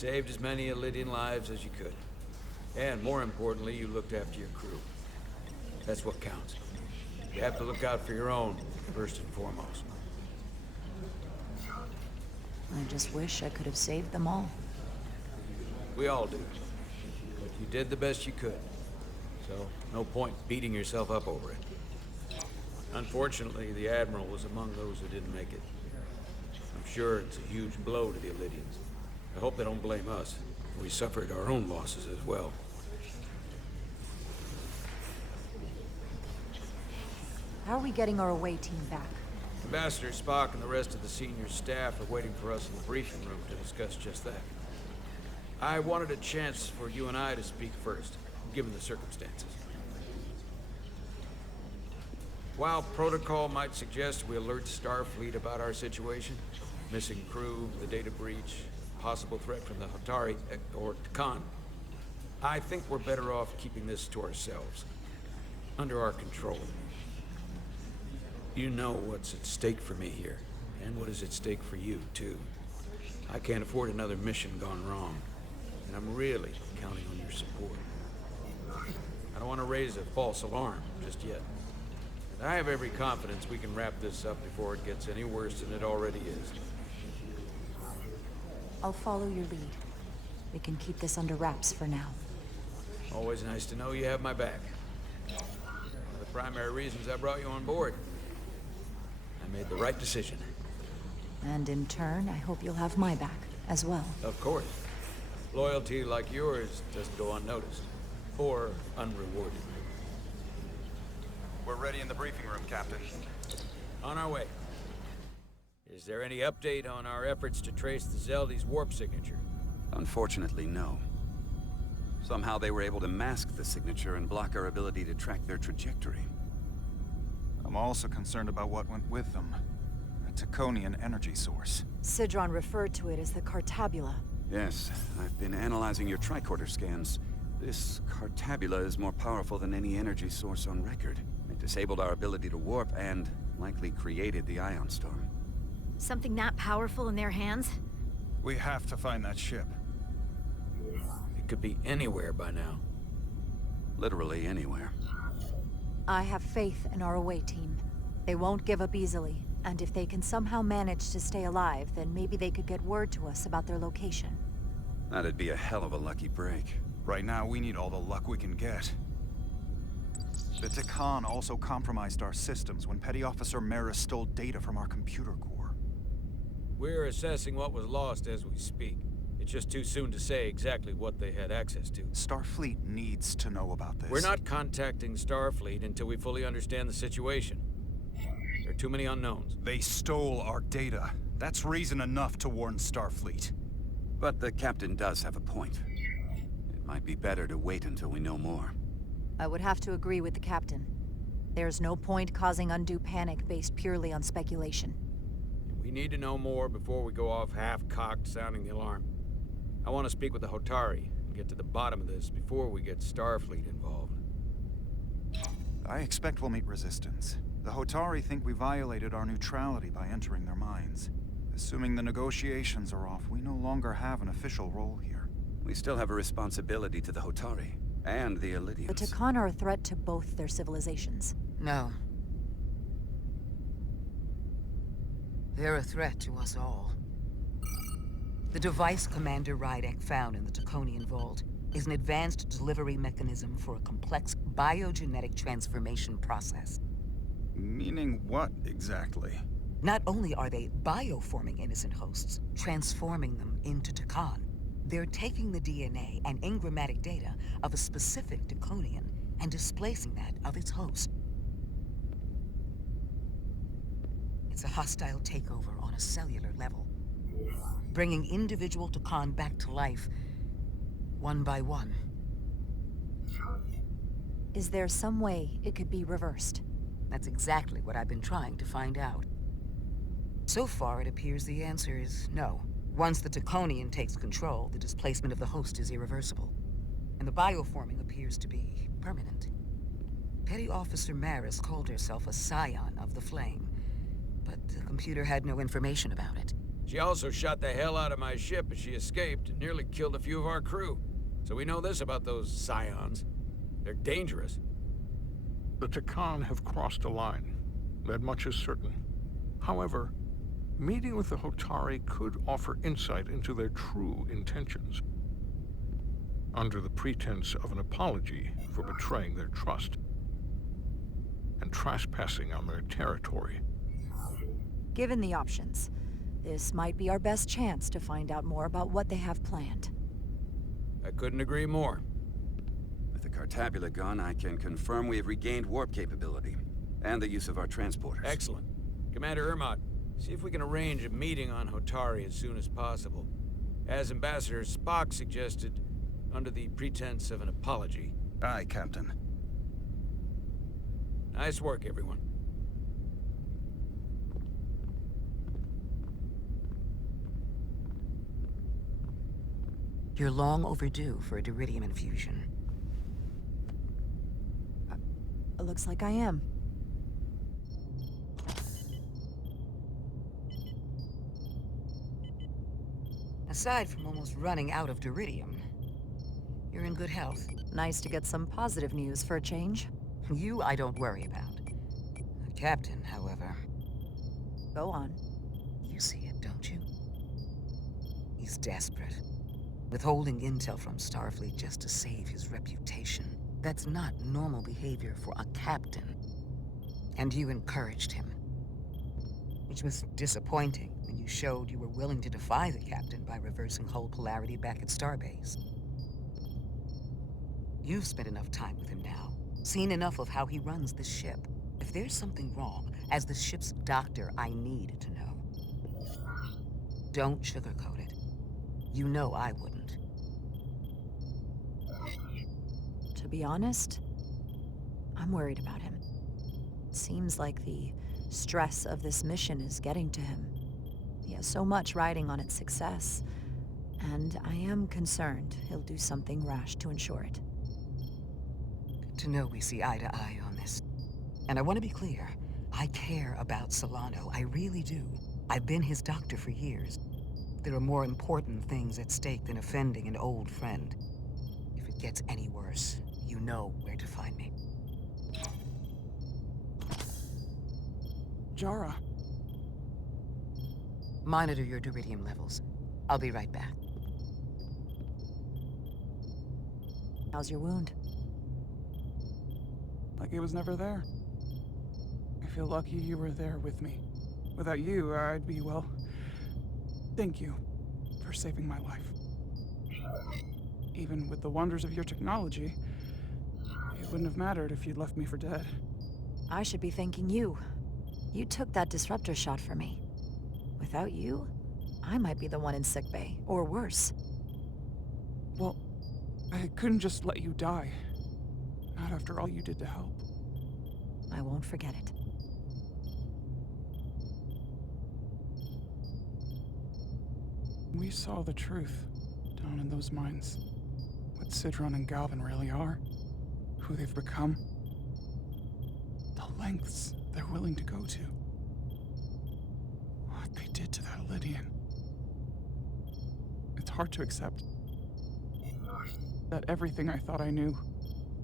saved as many Elydian lives as you could. And more importantly, you looked after your crew. That's what counts. You have to look out for your own, first and foremost. I just wish I could have saved them all. We all do. But you did the best you could. So, no point beating yourself up over it. Unfortunately, the Admiral was among those who didn't make it. I'm sure it's a huge blow to the Elydians. I hope they don't blame us. We suffered our own losses as well. How are we getting our away team back? Ambassador Spock and the rest of the senior staff are waiting for us in the briefing room to discuss just that. I wanted a chance for you and I to speak first, given the circumstances. While protocol might suggest we alert Starfleet about our situation, missing crew, the data breach, possible threat from the Hatari or Khan, I think we're better off keeping this to ourselves, under our control. You know what's at stake for me here, and what is at stake for you, too. I can't afford another mission gone wrong, and I'm really counting on your support. I don't want to raise a false alarm just yet. But I have every confidence we can wrap this up before it gets any worse than it already is. I'll follow your lead. We can keep this under wraps for now. Always nice to know you have my back. One of the primary reasons I brought you on board. I made the right decision. And in turn, I hope you'll have my back as well. Of course. Loyalty like yours doesn't go unnoticed. Or unrewarded. We're ready in the briefing room, Captain. On our way. Is there any update on our efforts to trace the Zeldy's warp signature? Unfortunately, no. Somehow they were able to mask the signature and block our ability to track their trajectory. I'm also concerned about what went with them. A Taconian energy source. Sidron referred to it as the Cartabula. Yes, I've been analyzing your tricorder scans. This Cartabula is more powerful than any energy source on record. It disabled our ability to warp and likely created the ion storm. Something that powerful in their hands? We have to find that ship. It could be anywhere by now. Literally anywhere. I have faith in our away team. They won't give up easily, and if they can somehow manage to stay alive, then maybe they could get word to us about their location. That'd be a hell of a lucky break. Right now, we need all the luck we can get. The Takan also compromised our systems when Petty Officer Maris stole data from our computer core. We're assessing what was lost as we speak. It's just too soon to say exactly what they had access to. Starfleet needs to know about this. We're not contacting Starfleet until we fully understand the situation. There are too many unknowns. They stole our data. That's reason enough to warn Starfleet. But the captain does have a point. It might be better to wait until we know more. I would have to agree with the captain. There's no point causing undue panic based purely on speculation. We need to know more before we go off half-cocked sounding the alarm. I want to speak with the Hotari and get to the bottom of this before we get Starfleet involved. I expect we'll meet resistance. The Hotari think we violated our neutrality by entering their minds. Assuming the negotiations are off, we no longer have an official role here. We still have a responsibility to the Hotari and the Elydians. The Takan are a threat to both their civilizations. No. They're a threat to us all. The device Commander Rydek found in the Taconian Vault is an advanced delivery mechanism for a complex biogenetic transformation process. Meaning what, exactly? Not only are they bioforming innocent hosts, transforming them into Takan, they're taking the DNA and engrammatic data of a specific Taconian and displacing that of its host. It's a hostile takeover on a cellular level, bringing individual Takan back to life, one by one. Is there some way it could be reversed? That's exactly what I've been trying to find out. So far, it appears the answer is no. Once the Taconian takes control, the displacement of the host is irreversible. And the bioforming appears to be permanent. Petty Officer Maris called herself a scion of the Flame, but the computer had no information about it. She also shot the hell out of my ship as she escaped and nearly killed a few of our crew. So we know this about those scions. They're dangerous. The Takan have crossed a line. That much is certain. However, meeting with the Hotari could offer insight into their true intentions. Under the pretense of an apology for betraying their trust and trespassing on their territory. Given the options, this might be our best chance to find out more about what they have planned. I couldn't agree more. With the Cartabula gone, I can confirm we have regained warp capability, and the use of our transporters. Excellent. Commander Ermot, see if we can arrange a meeting on Hotari as soon as possible. As Ambassador Spock suggested, under the pretense of an apology. Aye, Captain. Nice work, everyone. You're long overdue for a Duridium infusion. It looks like I am. Aside from almost running out of Duridium, you're in good health. Nice to get some positive news for a change. You, I don't worry about. The captain, however, Go on. you see it, don't you? He's desperate. Withholding intel from Starfleet just to save his reputation. That's not normal behavior for a captain. And you encouraged him. Which was disappointing when you showed you were willing to defy the captain by reversing hull polarity back at Starbase. You've spent enough time with him now, seen enough of how he runs the ship. If there's something wrong, as the ship's doctor, I need to know. Don't sugarcoat it. You know I wouldn't. To be honest, I'm worried about him. Seems like the stress of this mission is getting to him. He has so much riding on its success, and I am concerned he'll do something rash to ensure it. Good to know we see eye to eye on this. And I want to be clear, I care about Solano, I really do. I've been his doctor for years. There are more important things at stake than offending an old friend. If it gets any worse, you know where to find me. Jara. Monitor your Duridium levels. I'll be right back. How's your wound? Like it was never there. I feel lucky you were there with me. Without you, I'd be, well... Thank you for saving my life. Even with the wonders of your technology, it wouldn't have mattered if you'd left me for dead. I should be thanking you. You took that disruptor shot for me. Without you, I might be the one in sickbay, or worse. Well, I couldn't just let you die. Not after all you did to help. I won't forget it. We saw the truth down in those mines. What Sidron and Galvin really are. Who they've become. The lengths they're willing to go to. What they did to that Lydian. It's hard to accept that everything I thought I knew,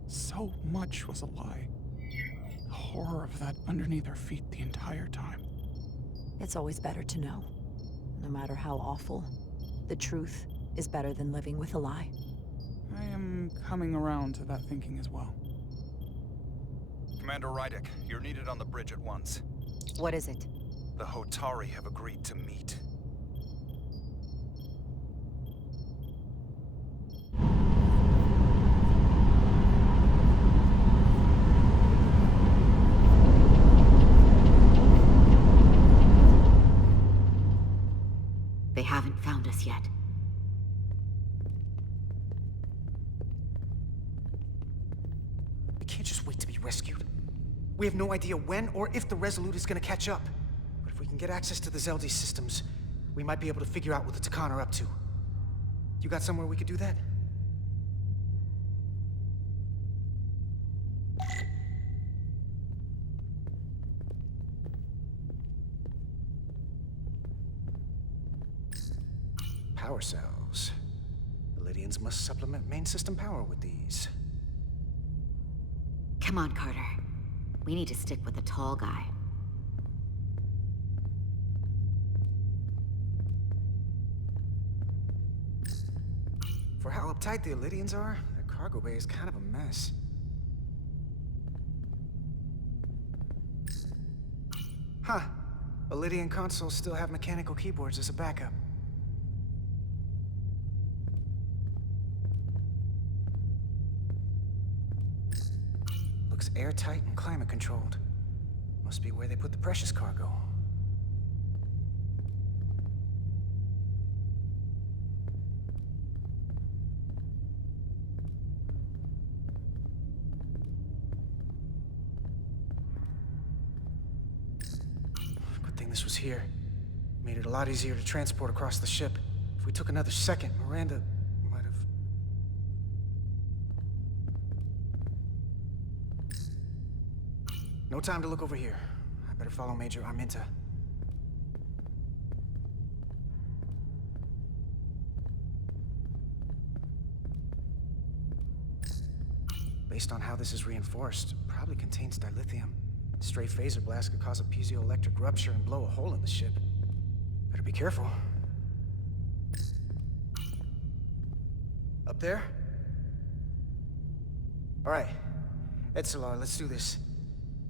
so much was a lie. The horror of that underneath our feet the entire time. It's always better to know. No matter how awful, the truth is better than living with a lie. I am coming around to that thinking as well. Commander Rydick, you're needed on the bridge at once. What is it? The Hotari have agreed to meet. They haven't found us yet. We can't just wait to be rescued. We have no idea when or if the Resolute is gonna catch up. But if we can get access to the Zeldi systems, we might be able to figure out what the Takan are up to. You got somewhere we could do that? power cells. The Lydians must supplement main system power with these. Come on, Carter. We need to stick with the tall guy. For how uptight the Lydians are, their cargo bay is kind of a mess. Huh. Lydian consoles still have mechanical keyboards as a backup. Looks airtight and climate controlled. Must be where they put the precious cargo. Good thing this was here. Made it a lot easier to transport across the ship. If we took another second, Miranda might have... No time to look over here. I better follow Major Arminta. Based on how this is reinforced, probably contains dilithium. Stray phaser blast could cause a piezoelectric rupture and blow a hole in the ship. Better be careful. Up there? All right. Edsolar, let's do this.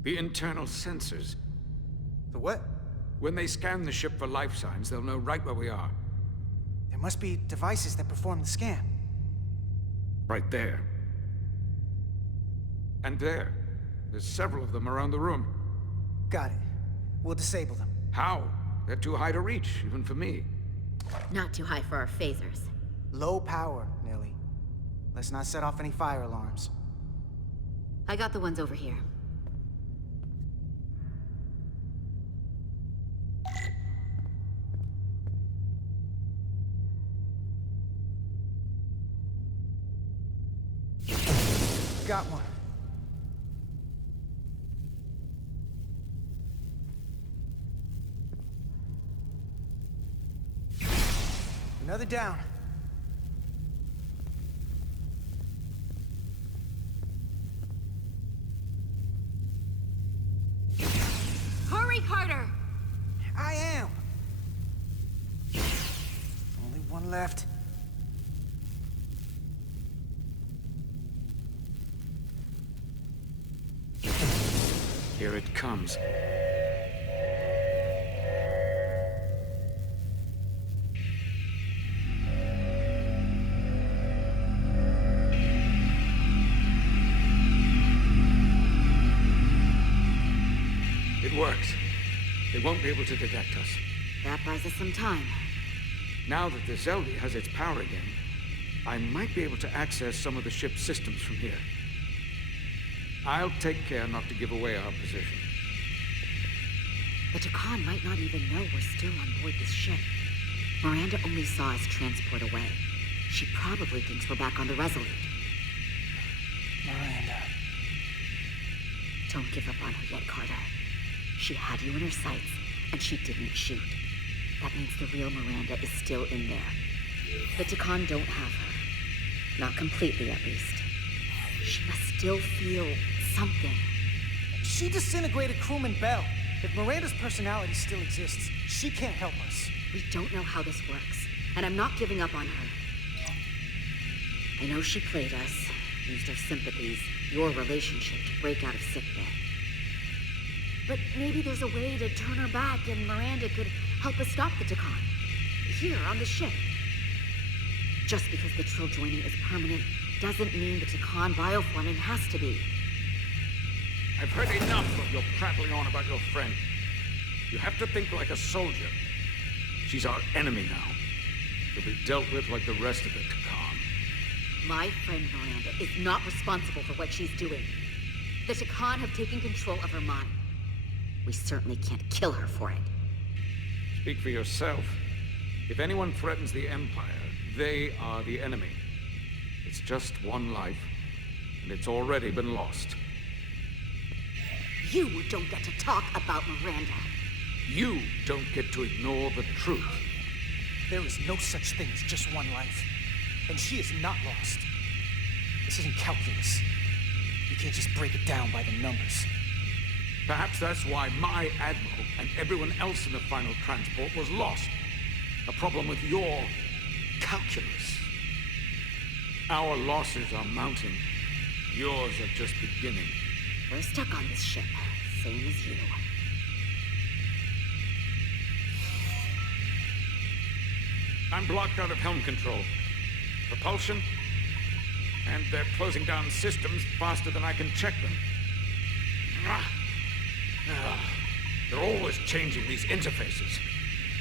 The internal sensors. The what? When they scan the ship for life signs, they'll know right where we are. There must be devices that perform the scan. Right there. And there. There's several of them around the room. Got it. We'll disable them. How? They're too high to reach, even for me. Not too high for our phasers. Low power, Nelly. Let's not set off any fire alarms. I got the ones over here. Got one. Another down. Hurry, Carter! I am. Only one left. Here it comes. It works. They won't be able to detect us. That buys us some time. Now that the Zeldi has its power again, I might be able to access some of the ship's systems from here. I'll take care not to give away our position. The Takan might not even know we're still on board this ship. Miranda only saw us transport away. She probably thinks we're back on the Resolute. Miranda. Don't give up on her yet, Carter. She had you in her sights, and she didn't shoot. That means the real Miranda is still in there. The Takan don't have her. Not completely, at least. She must still feel something. She disintegrated crewman Bell. If Miranda's personality still exists, she can't help us. We don't know how this works, and I'm not giving up on her. I know she played us, used our sympathies, your relationship to break out of sickbay. But maybe there's a way to turn her back and Miranda could help us stop the Takan. Here, on the ship. Just because the Trill joining is permanent doesn't mean the Takan bioforming has to be. I've heard enough of your prattling on about your friend. You have to think like a soldier. She's our enemy now. She'll be dealt with like the rest of the Takan. My friend Miranda is not responsible for what she's doing. The Takan have taken control of her mind. We certainly can't kill her for it. Speak for yourself. If anyone threatens the Empire, they are the enemy. It's just one life, and it's already been lost. You don't get to talk about Miranda. You don't get to ignore the truth. There is no such thing as just one life. And she is not lost. This isn't calculus. You can't just break it down by the numbers. Perhaps that's why my admiral and everyone else in the final transport was lost. A problem with your calculus. Our losses are mounting. Yours are just beginning. We're stuck on this ship, same as you. I'm blocked out of helm control. Propulsion? And they're closing down systems faster than I can check them. They're always changing these interfaces.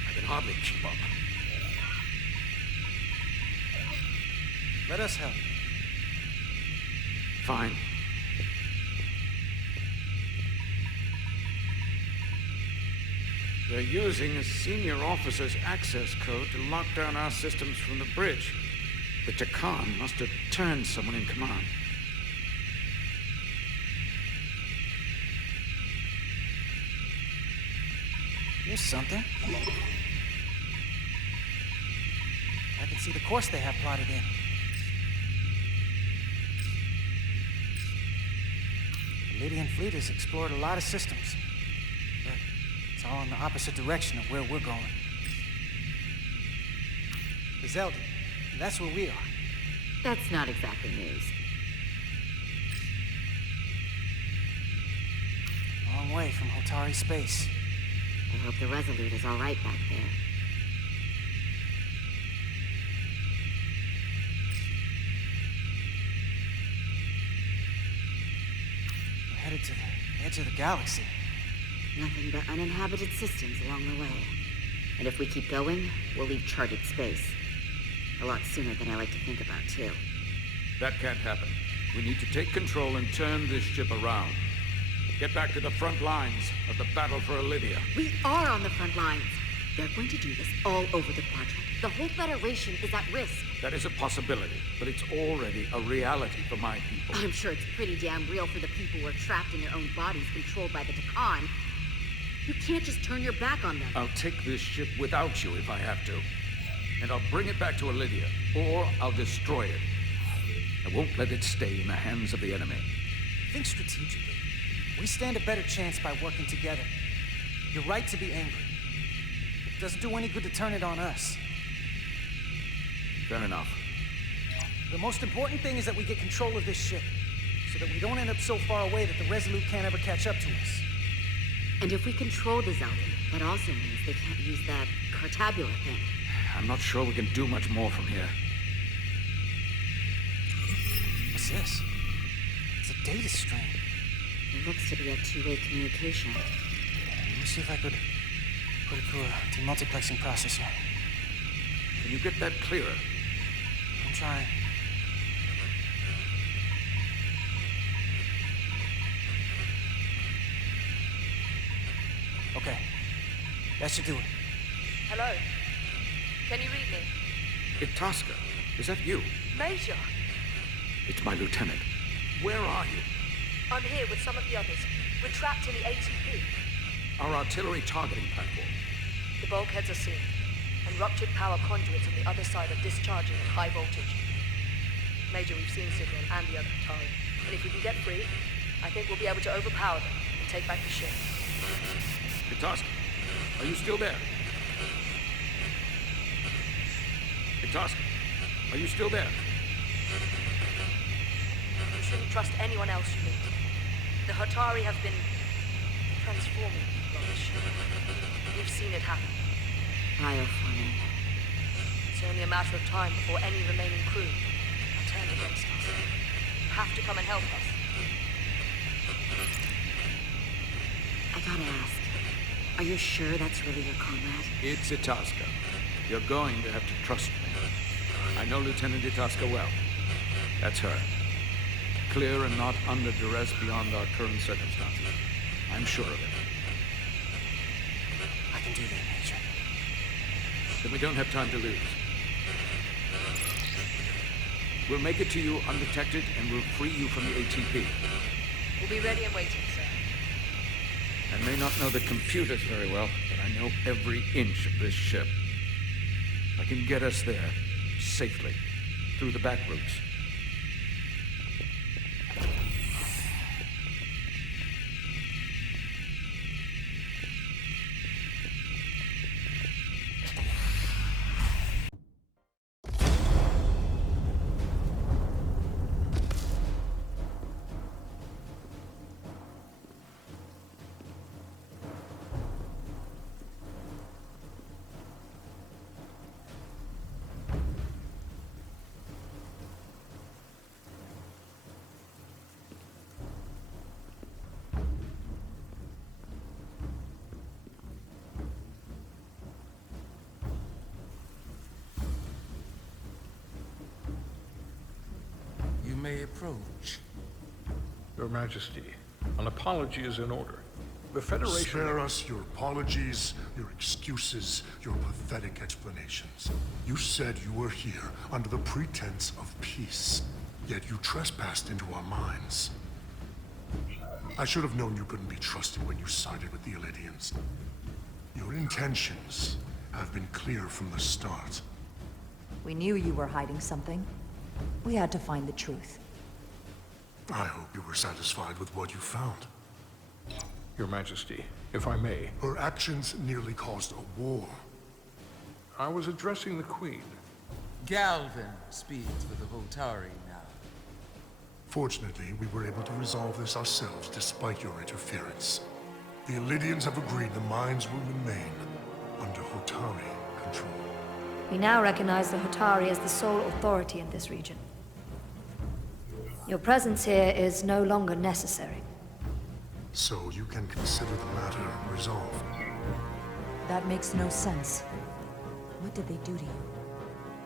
I can hardly keep up. Let us help. Fine. They're using a senior officer's access code to lock down our systems from the bridge. The Takan must have turned someone in command. Here's something. I can see the course they have plotted in. The Lydian fleet has explored a lot of systems, but it's all in the opposite direction of where we're going. The Zelda, that's where we are. That's not exactly news. Long way from Hotari space. I hope the Resolute is all right back there. We're headed to the edge of the galaxy. Nothing but uninhabited systems along the way. And if we keep going, we'll leave charted space. A lot sooner than I like to think about, too. That can't happen. We need to take control and turn this ship around. Get back to the front lines of the battle for Lydia. We are on the front lines. They're going to do this all over the quadrant. The whole Federation is at risk. That is a possibility, but it's already a reality for my people. I'm sure it's pretty damn real for the people who are trapped in their own bodies controlled by the Takan. You can't just turn your back on them. I'll take this ship without you if I have to. And I'll bring it back to Lydia, or I'll destroy it. I won't let it stay in the hands of the enemy. Think strategically. We stand a better chance by working together. You're right to be angry. It doesn't do any good to turn it on us. Fair enough. The most important thing is that we get control of this ship, so that we don't end up so far away that the Resolute can't ever catch up to us. And if we control the Zeldin, that also means they can't use that Cartabula thing. I'm not sure we can do much more from here. What's this? It's a data stream. It looks to be a two-way communication. Let me see if I could put it through a demultiplexing processor. Can you get that clearer? I'm trying. Okay. That should do it. Hello? Can you read me? Itasca, is that you? Major! It's my lieutenant. Where are you? I'm here with some of the others. We're trapped in the ATP. Our artillery targeting platform. The bulkheads are sealed, and ruptured power conduits on the other side are discharging at high voltage. Major, we've seen Sidron and the other Atari, and if we can get free, I think we'll be able to overpower them and take back the ship. Itasca, are you still there? Itasca, are you still there? You shouldn't trust anyone else you meet. The Hatari have been transforming people on this ship. We've seen it happen. Bioforming. It's only a matter of time before any remaining crew are turned against us. You have to come and help us. I gotta ask, are you sure that's really your comrade? It's Itasca. You're going to have to trust me. I know Lieutenant Itasca well. That's her. Clear and not under duress beyond our current circumstances. I'm sure of it. I can do that, Major. Then we don't have time to lose. We'll make it to you undetected, and we'll free you from the ATP. We'll be ready and waiting, sir. I may not know the computers very well, but I know every inch of this ship. I can get us there, safely, through the back routes. You may approach. Your Majesty, an apology is in order. The Federation... Spare us your apologies, your excuses, your pathetic explanations. You said you were here under the pretense of peace, yet you trespassed into our minds. I should have known you couldn't be trusted when you sided with the Elydians. Your intentions have been clear from the start. We knew you were hiding something. We had to find the truth. I hope you were satisfied with what you found. Your Majesty, if I may. Her actions nearly caused a war. I was addressing the Queen. Galvin speaks for the Hotari now. Fortunately, we were able to resolve this ourselves despite your interference. The Elydians have agreed the mines will remain under Hotari control. We now recognize the Hotari as the sole authority in this region. Your presence here is no longer necessary. So you can consider the matter resolved. That makes no sense. What did they do to you?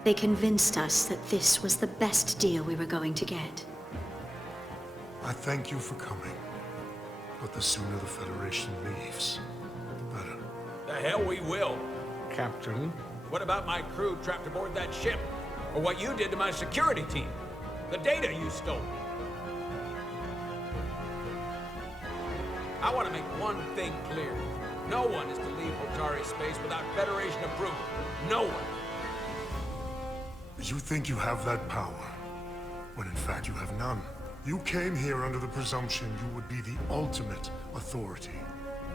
They convinced us that this was the best deal we were going to get. I thank you for coming, but the sooner the Federation leaves, the better. The hell we will. Captain? What about my crew trapped aboard that ship? Or what you did to my security team? The data you stole? I want to make one thing clear. No one is to leave Hotari space without Federation approval. No one. You think you have that power, when in fact you have none. You came here under the presumption you would be the ultimate authority.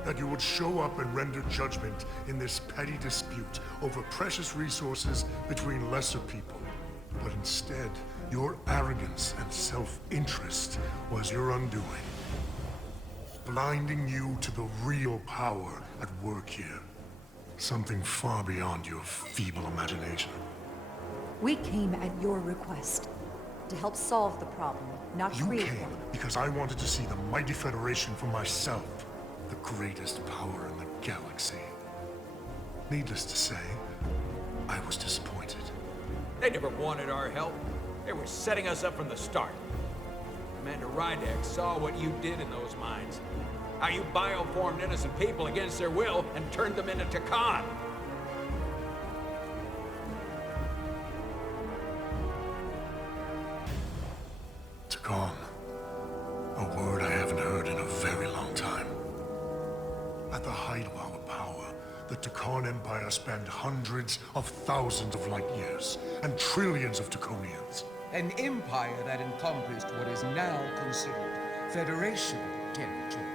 That you would show up and render judgment in this petty dispute over precious resources between lesser people. But instead, your arrogance and self-interest was your undoing. Blinding you to the real power at work here. Something far beyond your feeble imagination. We came at your request to help solve the problem, not You create came one. because I wanted to see the mighty Federation for myself. The greatest power in the galaxy. Needless to say, I was disappointed. They never wanted our help. They were setting us up from the start. Commander Rydek saw what you did in those mines. How you bioformed innocent people against their will and turned them into Takan. Takan. A word I haven't heard in a very long time. At the height of our power, the Takan Empire spanned hundreds of thousands of light years and trillions of Taconians. An empire that encompassed what is now considered Federation territory.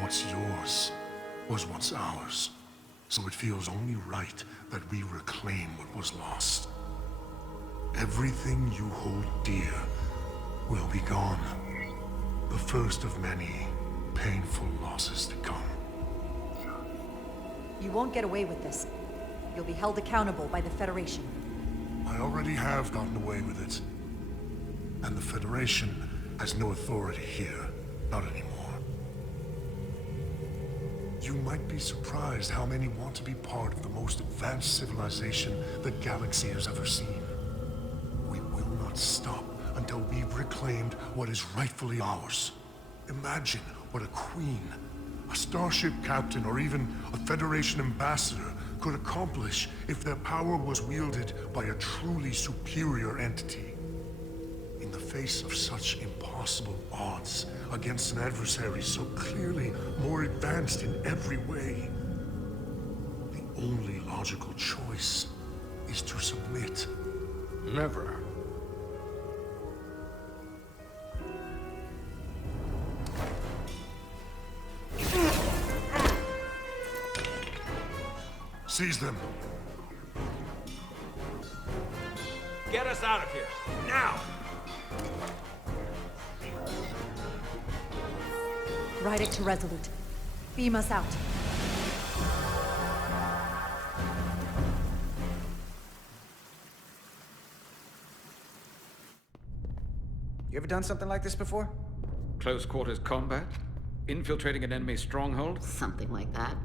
What's yours was once ours, so it feels only right that we reclaim what was lost. Everything you hold dear will be gone. The first of many painful losses to come. You won't get away with this. You'll be held accountable by the Federation. I already have gotten away with it. And the Federation has no authority here. Not anymore. You might be surprised how many want to be part of the most advanced civilization the galaxy has ever seen. We will not stop until we've reclaimed what is rightfully ours. Imagine what a queen, a starship captain, or even a Federation ambassador could accomplish if their power was wielded by a truly superior entity. In the face of such impossible odds against an adversary so clearly more advanced in every way, the only logical choice is to submit. Never. Seize them. Get us out of here, now! Ride it to Resolute. Beam us out. You ever done something like this before? Close quarters combat? Infiltrating an enemy stronghold? Something like that.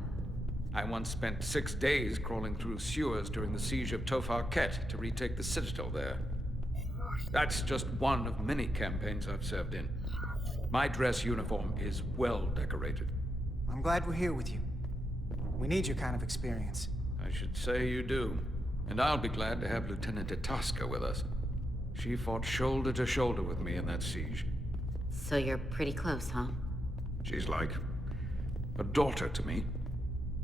I once spent 6 days crawling through sewers during the siege of Tofar Ket to retake the citadel there. That's just one of many campaigns I've served in. My dress uniform is well decorated. I'm glad we're here with you. We need your kind of experience. I should say you do. And I'll be glad to have Lieutenant Itasca with us. She fought shoulder to shoulder with me in that siege. So you're pretty close, huh? She's like a daughter to me.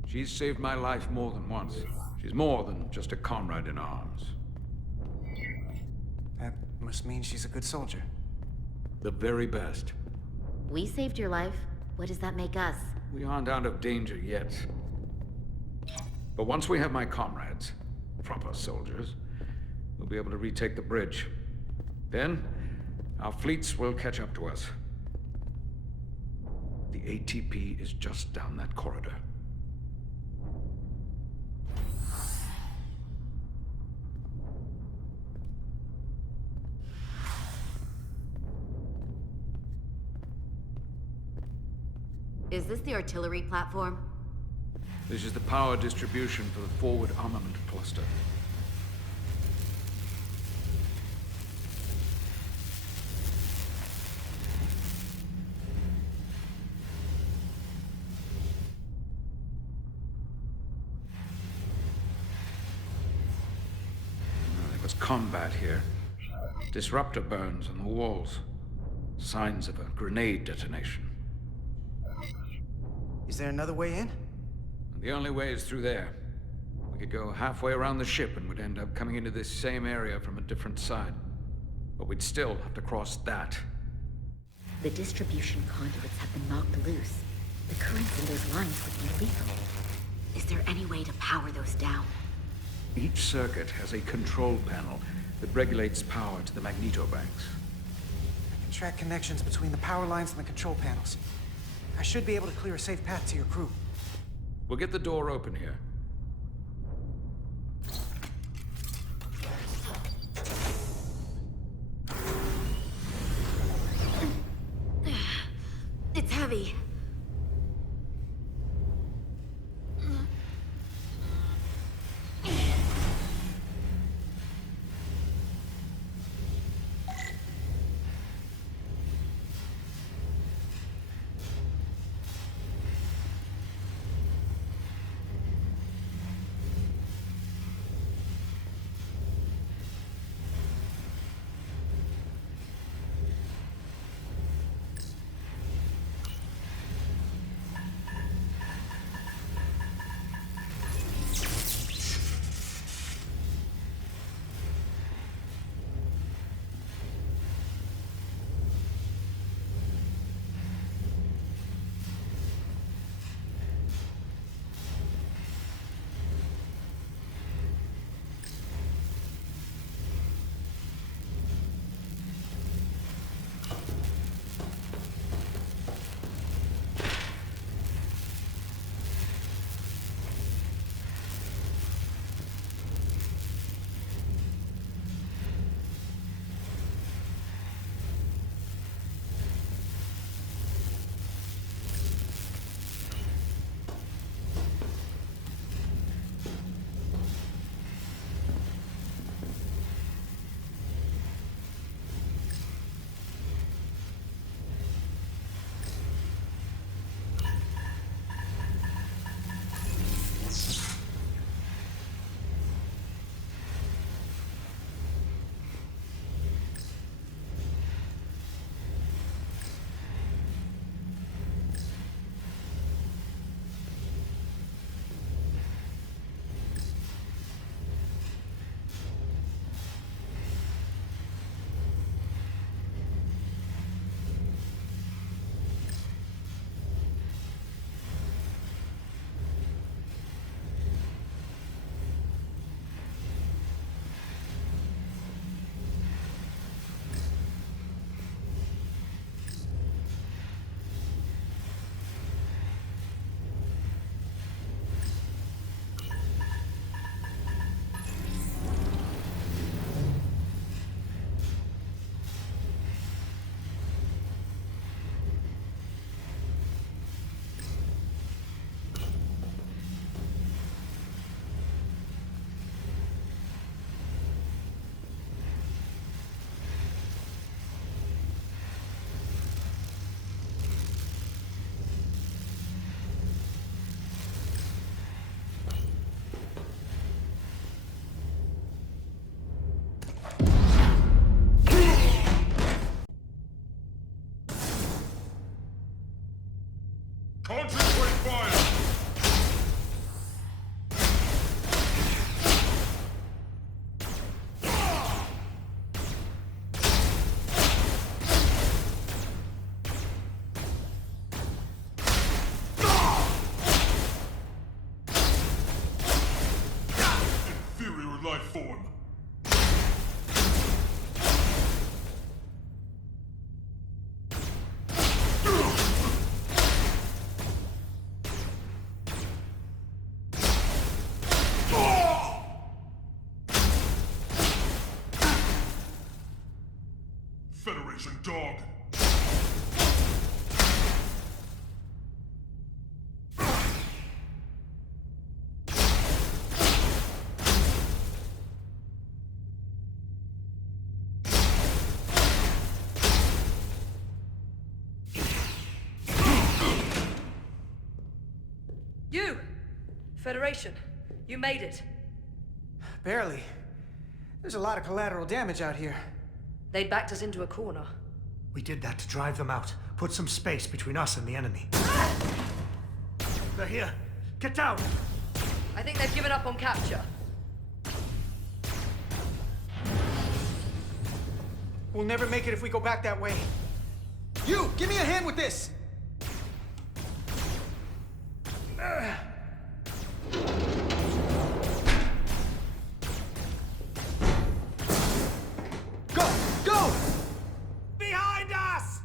She's saved my life more than once. She's more than just a comrade in arms. That must mean she's a good soldier. The very best. We saved your life. What does that make us? We aren't out of danger yet. But once we have my comrades, proper soldiers, we'll be able to retake the bridge. Then, our fleets will catch up to us. The ATP is just down that corridor. Is this the artillery platform? This is the power distribution for the forward armament cluster. There was combat here. Disruptor burns on the walls. Signs of a grenade detonation. Is there another way in? The only way is through there. We could go halfway around the ship and would end up coming into this same area from a different side. But we'd still have to cross that. The distribution conduits have been knocked loose. The currents in those lines would be lethal. Is there any way to power those down? Each circuit has a control panel that regulates power to the magnetobanks. I can track connections between the power lines and the control panels. I should be able to clear a safe path to your crew. We'll get the door open here. It's heavy. life form. Federation dog. You! Federation, you made it. Barely. There's a lot of collateral damage out here. They'd backed us into a corner. We did that to drive them out. Put some space between us and the enemy. They're here. Get down! I think they've given up on capture. We'll never make it if we go back that way. You! Give me a hand with this! Go! Go! Behind us!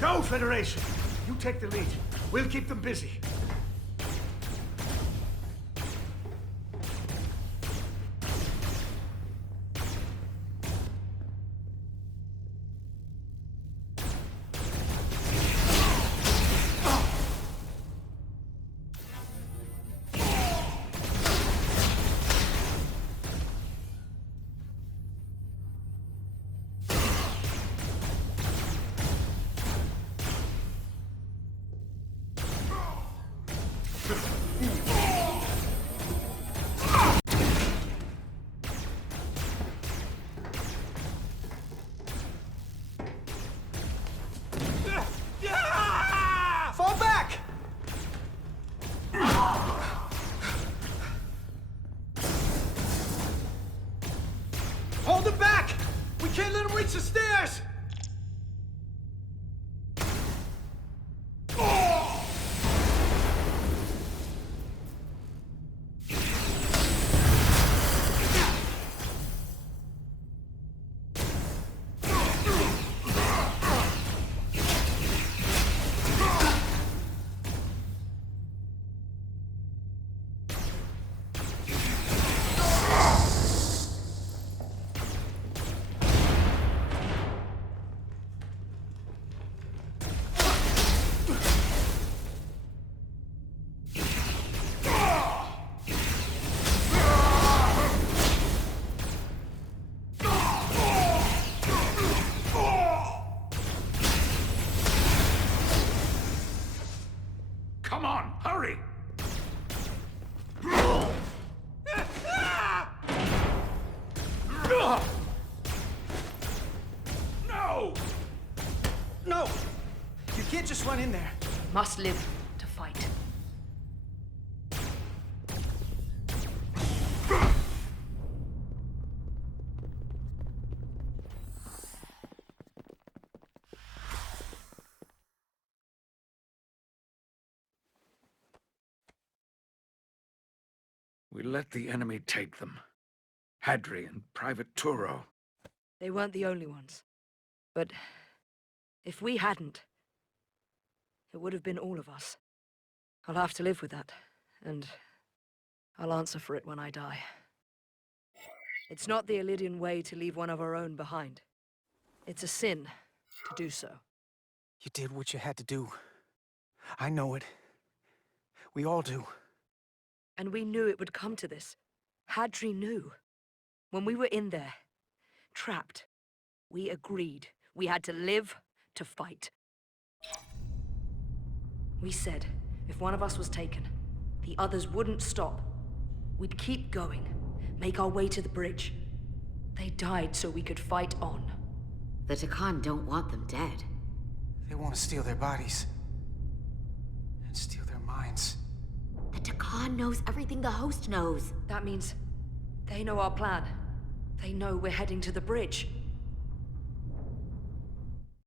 Go, Federation! You take the lead. We'll keep them busy. Fall back! Hold them back! We can't let them reach the stairs! Come on, hurry! No! No! You can't just run in there. Must live to fight. We let the enemy take them. Hadri and Private Turo. They weren't the only ones. But if we hadn't, it would have been all of us. I'll have to live with that, and I'll answer for it when I die. It's not the Illidian way to leave one of our own behind. It's a sin to do so. You did what you had to do. I know it. We all do. And we knew it would come to this. Hadri knew. When we were in there, trapped, we agreed we had to live to fight. We said if one of us was taken, the others wouldn't stop. We'd keep going, make our way to the bridge. They died so we could fight on. The Takan don't want them dead. They want to steal their bodies. And steal their minds. The Takan knows everything the host knows. That means they know our plan. They know we're heading to the bridge.